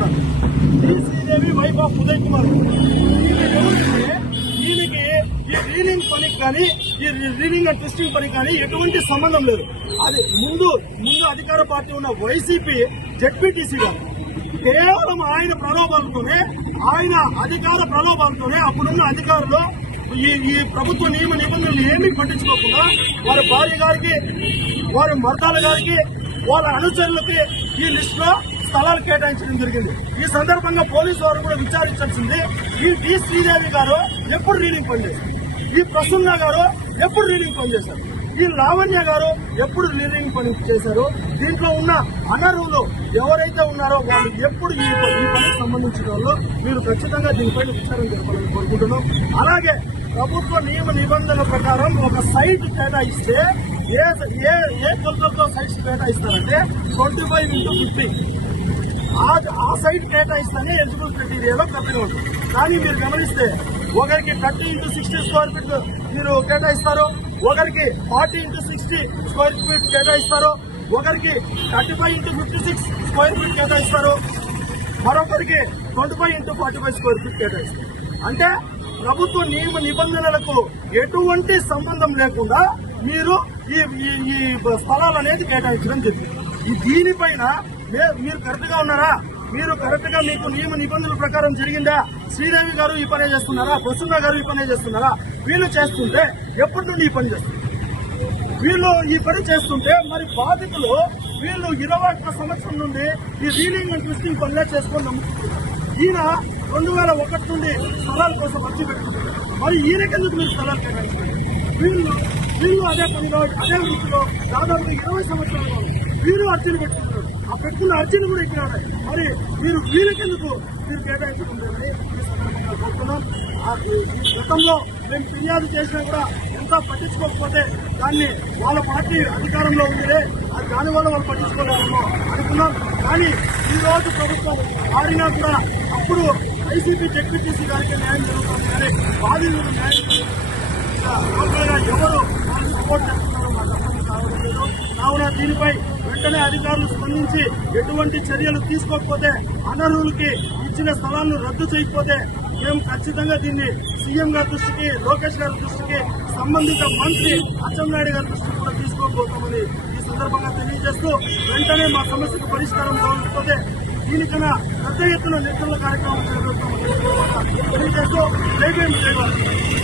ఉన్నారు Sridevi wife of Uday Kumar. ఈయన దీనికి ఈ రీలింగ్ పనికి కానీ ఈ రీలింగ్ అండ్ టెస్టింగ్ పనికి కానీ ఎటువంటి సంబంధం లేదు. అది ముందు ముందు అధికార పార్టీ ఉన్న వైసీపీ జడ్పీటీసీ గారు. కేవలం ఆయన ప్రలోభాలతోనే ఆయన అధికార ప్రలోభాలతోనే అప్పుడున్న అధికారులు ఈ ఈ ప్రభుత్వ నియమ నిబంధనలు ఏమీ పట్టించుకోకుండా వారి భార్య గారికి వారి మర్దాల గారికి వాళ్ళ అనుచరులకి ఈ లిస్టులో స్థలాలు కేటాయించడం జరిగింది. ఈ సందర్భంగా పోలీసు వారు కూడా విచారించాల్సింది ఈ డి శ్రీదేవి గారు ఎప్పుడు రీడింగ్ పనిచేశారు ఈ ప్రసన్న గారు ఎప్పుడు రీడింగ్ పనిచేశారు ఈ లావణ్య గారు ఎప్పుడు రీడింగ్ పని చేశారు? దీంట్లో ఉన్న అనర్హులు ఎవరైతే ఉన్నారో వాళ్ళు ఎప్పుడు ఈ ఈ పనికి సంబంధించిన వాళ్ళు మీరు ఖచ్చితంగా దీనిపైన విచారణ జరపాలని కోరుకుంటున్నాం. అలాగే ప్రభుత్వ నియమ నిబంధనల ప్రకారం ఒక సైట్ కేటాయిస్తే ఏ ఏ ఏ కొలతలతో సైట్స్ కేటాయిస్తారంటే ట్వంటీ ఫైవ్ ఇంటూ ఫిఫ్టీ ఆ ఆ సైట్ కేటాయిస్తేనే ఎలిజిబుల్ క్రైటీరియాలో కరెక్ట్గా ఉంటుంది కానీ మీరు గమనిస్తే ఒకరికి thirty into sixty square feet మీరు కేటాయిస్తారు ఒకరికి forty into sixty square feet కేటాయిస్తారు ఒకరికి thirty five into fifty six square feet కేటాయిస్తారు మరొకరికి twenty five into forty five square feet కేటాయిస్తారు. అంటే ప్రభుత్వ నియమ నిబంధనలకు ఎటువంటి సంబంధం లేకుండా మీరు ఈ ఈ స్థలాలు అనేది కేటాయించడం జరిగింది. దీనిపైన మీరు కరెక్ట్గా ఉన్నారా? మీరు కరెక్ట్గా మీకు నియమ నిబంధనల ప్రకారం జరిగిందా? శ్రీదేవి గారు ఈ పనే చేస్తున్నారా? ప్రసన్న గారు ఈ పనే చేస్తున్నారా? వీళ్ళు చేస్తుంటే ఎప్పటి నుండి ఈ పని చేస్తున్నారు? వీళ్ళు ఈ పని చేస్తుంటే మరి బాధితులు వీళ్ళు ఇరవై ఒక్క సంవత్సరం నుండి ఈ రీలింగ్ అండ్ ట్విస్టింగ్ పనిగా చేసుకొని నమ్ముకుంటున్నారు. ఈయన రెండు వేల ఒకటి నుండి స్థలాల కోసం అర్జీ పెట్టుకుంటారు మరి ఈయనకెందుకు మీరు స్థలాలు కేటాయించారు? వీళ్ళు వీరు అదే పనిలో అదే వృత్తిలో దాదాపు ఇరవై సంవత్సరాలు వీరు అర్జీలు పెట్టుకుంటున్నారు ఆ పెట్టుకున్న అర్జీలు కూడా ఇక్కడ మరి మీరు వీళ్ళకెందుకు మీరు కేటాయించుకుంటారని కోరుతున్నాం. గతంలో మేము ఫిర్యాదు చేసినా కూడా ఎంత పట్టించుకోకపోతే దాన్ని వాళ్ళ పార్టీ అధికారంలో ఉందిలే అది దాని వల్ల వాళ్ళు పట్టించుకోలేమో అనుకున్నాం. కానీ ఈ రోజు ప్రభుత్వం మారినా కూడా అప్పుడు ఐసీపీ జడ్పీటీసీ గారికి న్యాయం జరుగుతుంది కానీ బాధితులకు న్యాయం ఎవరు వాళ్ళు మా లేదు కావున దీనిపై వెంటనే అధికారులు స్పందించి ఎటువంటి చర్యలు తీసుకోకపోతే అనర్హులకి ఇచ్చిన స్థలాలను రద్దు చేయకపోతే మేము ఖచ్చితంగా దీన్ని సీఎం గారి దృష్టికి లోకేష్ గారి దృష్టికి సంబంధిత మంత్రి అచ్చెన్నాయుడు గారి దృష్టికి కూడా తీసుకోబోతామని ఈ సందర్భంగా తెలియజేస్తూ వెంటనే మా సమస్యకు పరిష్కారం కావకపోతే దీనికన్నా పెద్ద ఎత్తున నిధుల కార్యక్రమం చేపడతామని తెలియజేస్తూ జై భీమ్